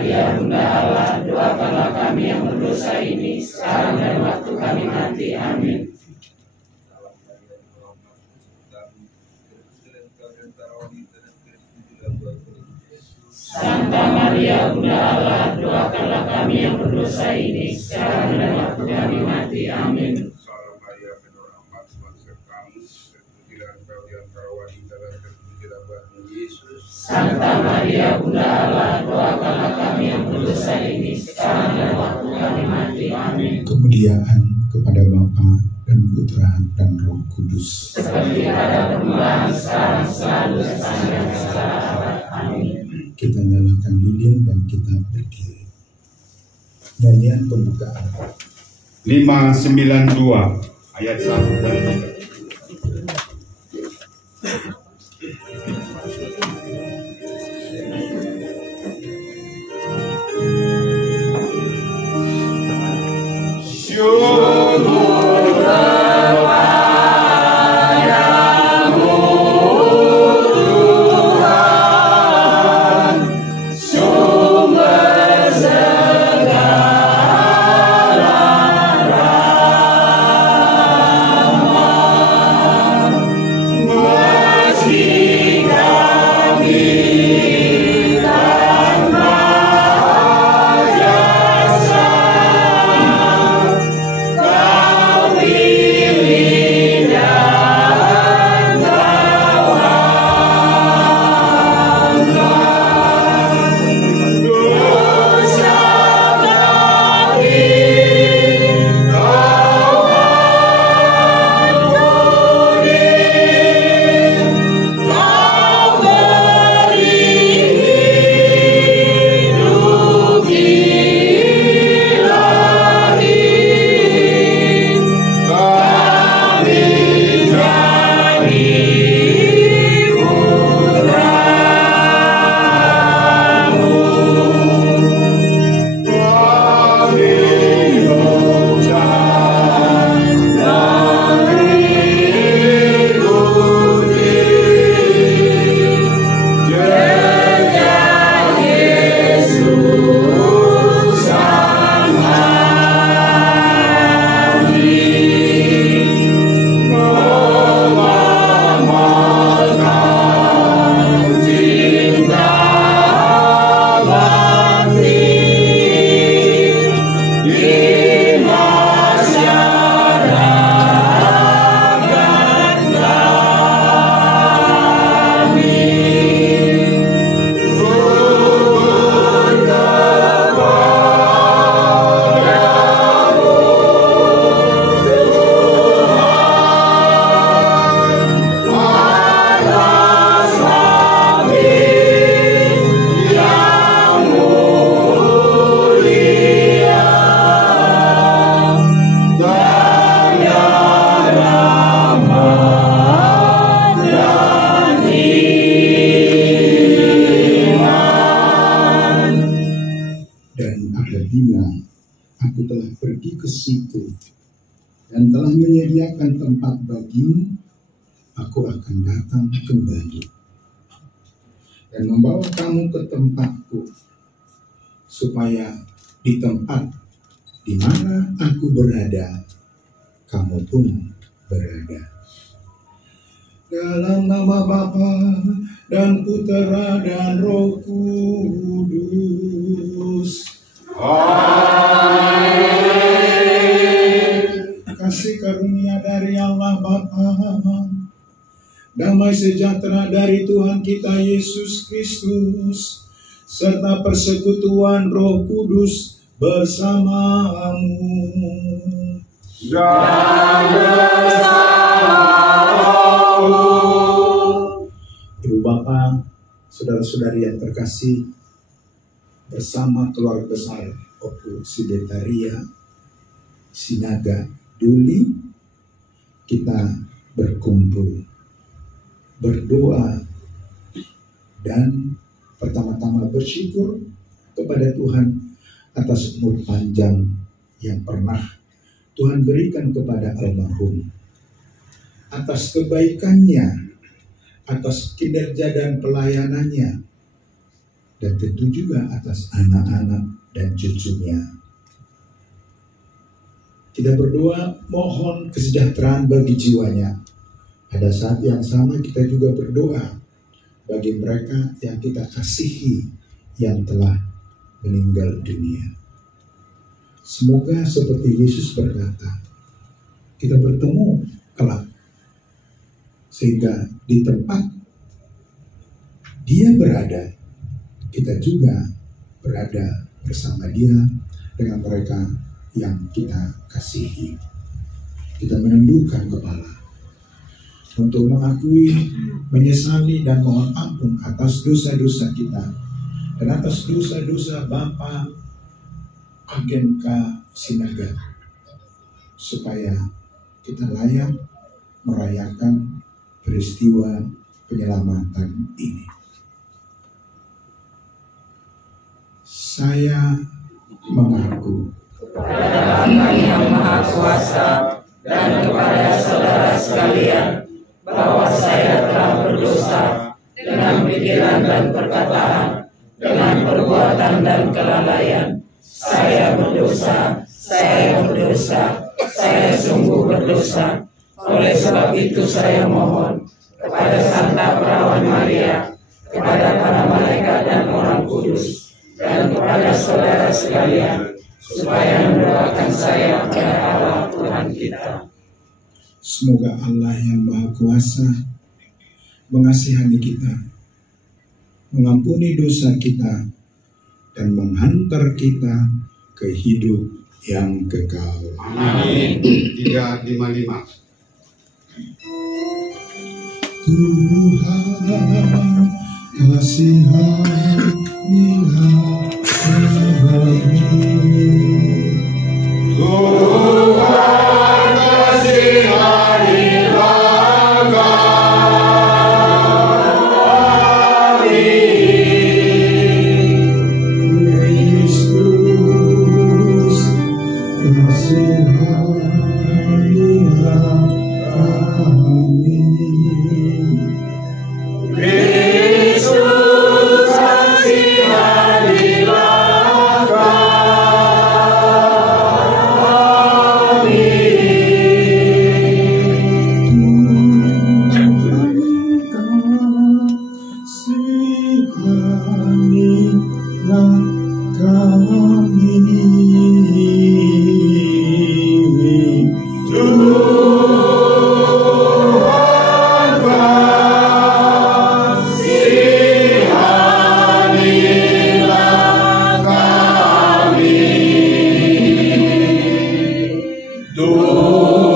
Maria Bunda Allah, doakanlah kami yang berdosa ini, sekarang dan waktu kami mati. Amin. Santa Maria Bunda Allah, doakanlah kami yang berdosa ini, sekarang dan waktu kami mati. Amin. Santa Maria Bunda Allah, doakanlah kami yang berdosa ini, sekarang dan waktu kami mati. Amin. Kemuliaan kepada Bapa dan Putra dan Roh Kudus. Seperti pada permulaan, sekarang, selalu, sepanjang segala abad. Amin. Kita nyalakan lilin dan kita berdiri. Nyanyian pembukaan 592 ayat 1 dan 5, aku telah pergi ke situ dan telah menyediakan tempat bagimu, aku akan datang kembali dan membawa kamu ke tempatku, supaya di tempat di mana aku berada, kamu pun berada. Dalam nama Bapa dan Putera dan Roh Kudus. Amin. Kasih karunia dari Allah Bapa, damai sejahtera dari Tuhan kita Yesus Kristus, serta persekutuan Roh Kudus bersamamu. Dan bersamamu. Ibu Bapak, saudara-saudari yang terkasih, bersama keluarga besar Opu Sidetaria Sinaga Duli, kita berkumpul, berdoa, dan pertama-tama bersyukur kepada Tuhan atas umur panjang yang pernah Tuhan berikan kepada almarhum, atas kebaikannya, atas kinerja dan pelayanannya, dan tentu juga atas anak-anak dan cucunya. Kita berdoa mohon kesejahteraan bagi jiwanya. Pada saat yang sama kita juga berdoa bagi mereka yang kita kasihi yang telah meninggal dunia. Semoga seperti Yesus berkata, kita bertemu kelak, sehingga di tempat dia berada, kita juga berada bersama dia dengan mereka yang kita kasihi. Kita menundukkan kepala untuk mengakui, menyesali dan mohon ampun atas dosa-dosa kita dan atas dosa-dosa Bapak Agen K. Sinaga, supaya kita layak merayakan peristiwa penyelamatan ini. Saya mengaku kepada Allah yang Maha Kuasa dan kepada saudara sekalian bahwa saya telah berdosa dengan pikiran dan perkataan, dengan perbuatan dan kelalaian. Saya berdosa, saya sungguh berdosa. Oleh sebab itu saya mohon kepada Santa Perawan Maria, kepada para malaikat dan orang kudus, dan kepada saudara sekalian, supaya mendoakan saya kepada Allah Tuhan kita. Semoga Allah yang Maha Kuasa mengasihani kita, mengampuni dosa kita, dan menghantar kita ke hidup yang kekal. Amin. 355. Tuhan kasihanilah kami. Tuhan kasihanilah kami. Kristus kasihanilah kami.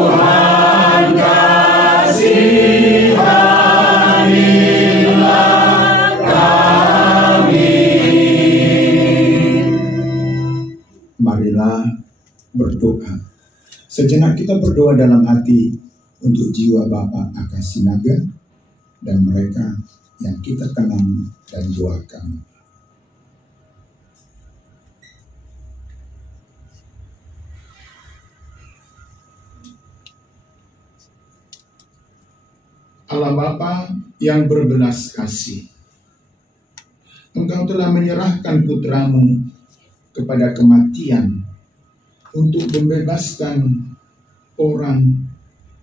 Kristus kasihanilah kami. Marilah berdoa. Sejenak kita berdoa dalam hati untuk jiwa Bapak Aka Sinaga dan mereka yang kita kenang dan doakan. Allah Bapa yang berbelas kasih, Engkau telah menyerahkan putramu kepada kematian untuk membebaskan orang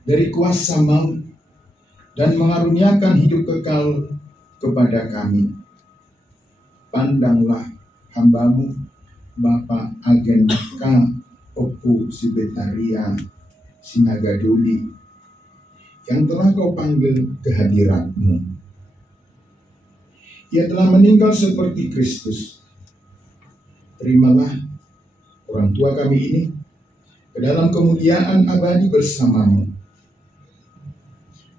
dari kuasa maut dan mengaruniakan hidup kekal kepada kami. Pandanglah hambamu Bapak Agen K. Opu Sibetaria Sinaga Duli yang telah kau panggil kehadiratmu. Ia telah meninggal seperti Kristus. Terimalah orang tua kami ini ke dalam kemuliaan abadi bersamamu.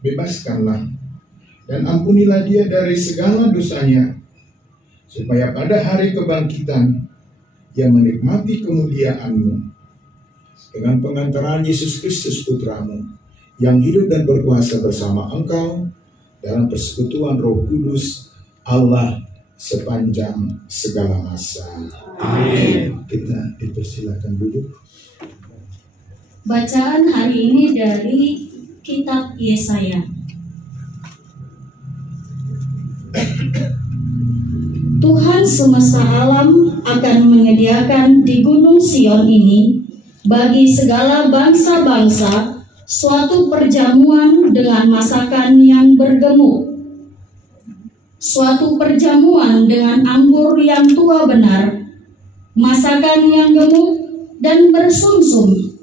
Bebaskanlah dan ampunilah dia dari segala dosanya, supaya pada hari kebangkitan ia menikmati kemuliaan-Mu dengan pengantaran Yesus Kristus Putramu yang hidup dan berkuasa bersama Engkau dalam persekutuan Roh Kudus Allah sepanjang segala masa. Amin. Kita dipersilakan duduk. Bacaan hari ini dari kitab Yesaya. Tuhan semesta alam akan menyediakan di Gunung Sion ini bagi segala bangsa-bangsa suatu perjamuan dengan masakan yang bergemuk, suatu perjamuan dengan anggur yang tua benar, masakan yang gemuk dan bersumsum,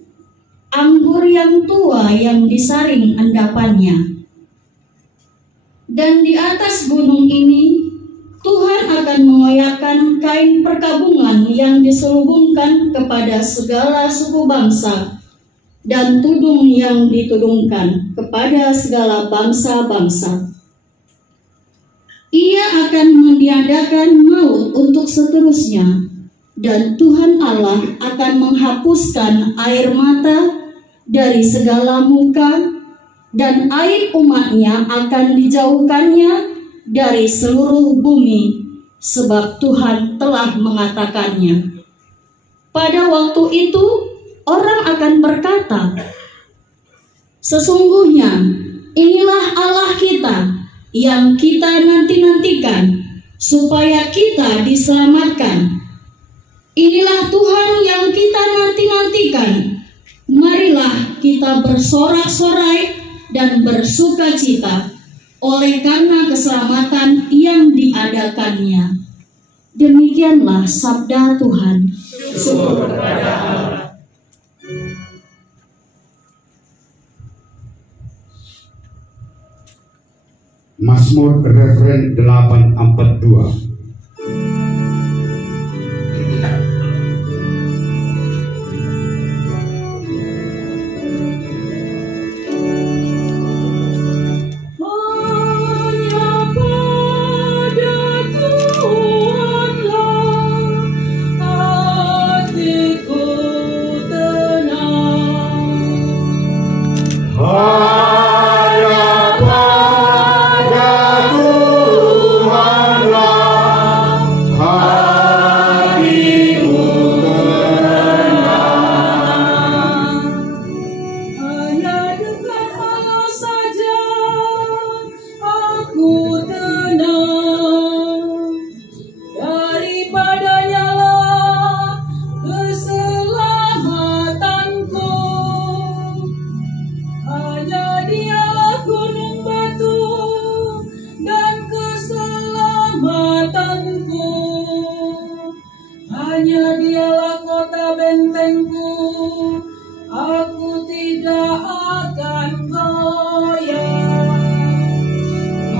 anggur yang tua yang disaring endapannya. Dan di atas gunung ini Tuhan akan mengoyakkan kain perkabungan yang diselubungkan kepada segala suku bangsa, dan tudung yang ditudungkan kepada segala bangsa-bangsa. Ia akan meniadakan maut untuk seterusnya, dan Tuhan Allah akan menghapuskan air mata dari segala muka, dan aib umatnya akan dijauhkannya dari seluruh bumi, sebab Tuhan telah mengatakannya. Pada waktu itu, orang akan berkata, sesungguhnya inilah Allah kita yang kita nanti-nantikan, supaya kita diselamatkan. Inilah Tuhan yang kita nanti-nantikan. Marilah kita bersorak-sorai dan bersukacita oleh karena keselamatan yang diadakannya. Demikianlah sabda Tuhan. Syukur kepada Allah. Mazmur Referen 842. Hanya dialah kota bentengku, aku tidak akan goyah.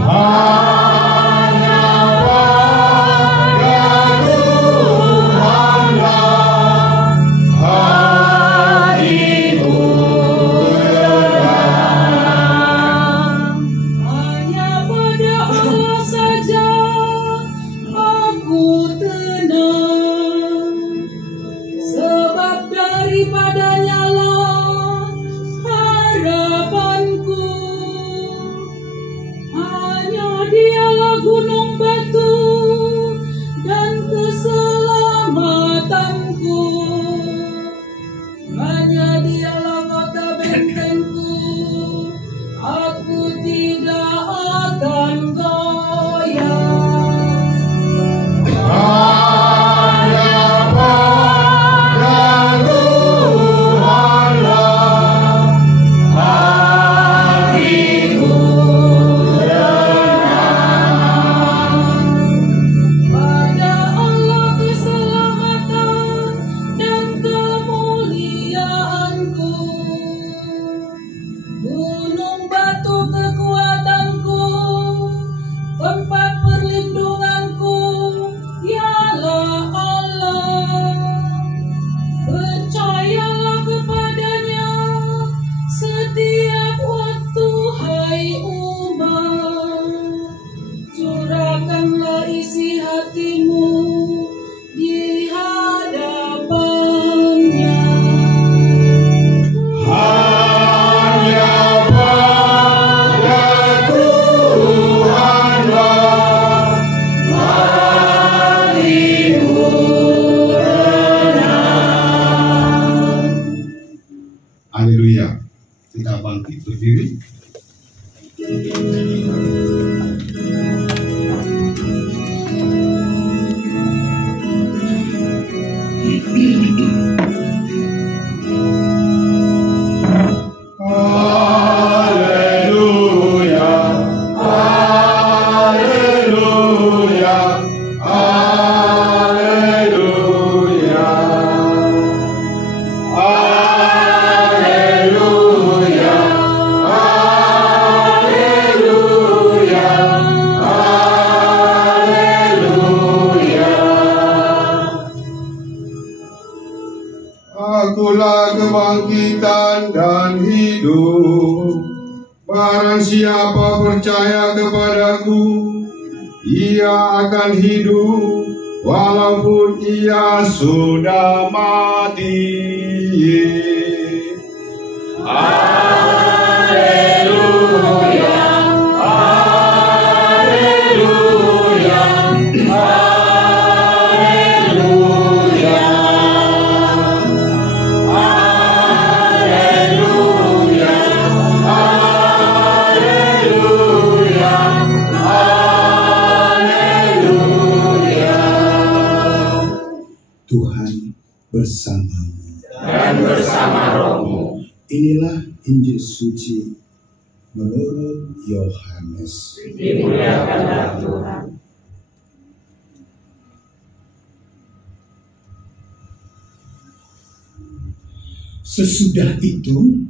Hanya pada Tuhanlah hatiku tenang. Hanya pada Allah saja aku tenang, sebab daripadanya lah harapanku. Hanya dialah gunung batu dan keselamatanku. Hanya dialah kota bentengku, aku tidak akan goyah. hanya pada Tuhanlah hatiku Pada Allah keselamatan dan kemuliaanku. Gunung batu kekuatanku, siapa percaya kepadaku, ia akan hidup walaupun ia sudah mati. Haleluya, haleluya, haleluya, haleluya, haleluya, haleluya. Tuhan bersamamu dan bersama rohmu. Inilah Injil suci menurut Yohanes. Dimuliakanlah Tuhan. Sesudah itu,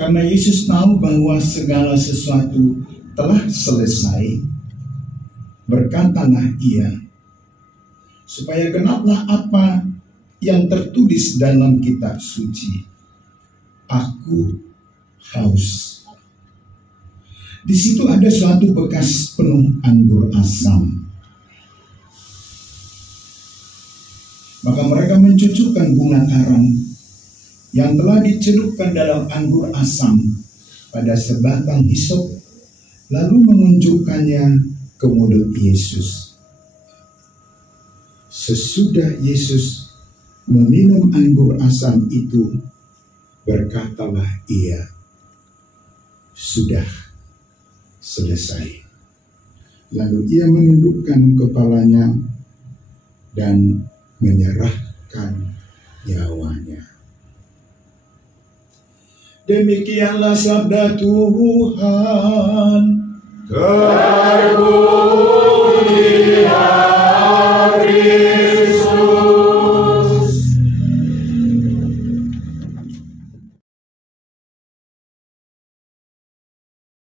karena Yesus tahu bahwa segala sesuatu telah selesai, berkatalah ia, supaya genaplah apa yang tertulis dalam kitab suci. Aku haus. Di situ ada suatu bekas penuh anggur asam. Maka mereka mencucukkan bunga karang yang telah dicelupkan dalam anggur asam pada sebatang hisop, lalu menunjukkannya ke mulut Yesus. Sesudah Yesus meminum anggur asam itu, berkatalah ia, sudah selesai. Lalu ia menundukkan kepalanya dan menyerahkan nyawanya. Demikianlah sabda Tuhan. Terpuji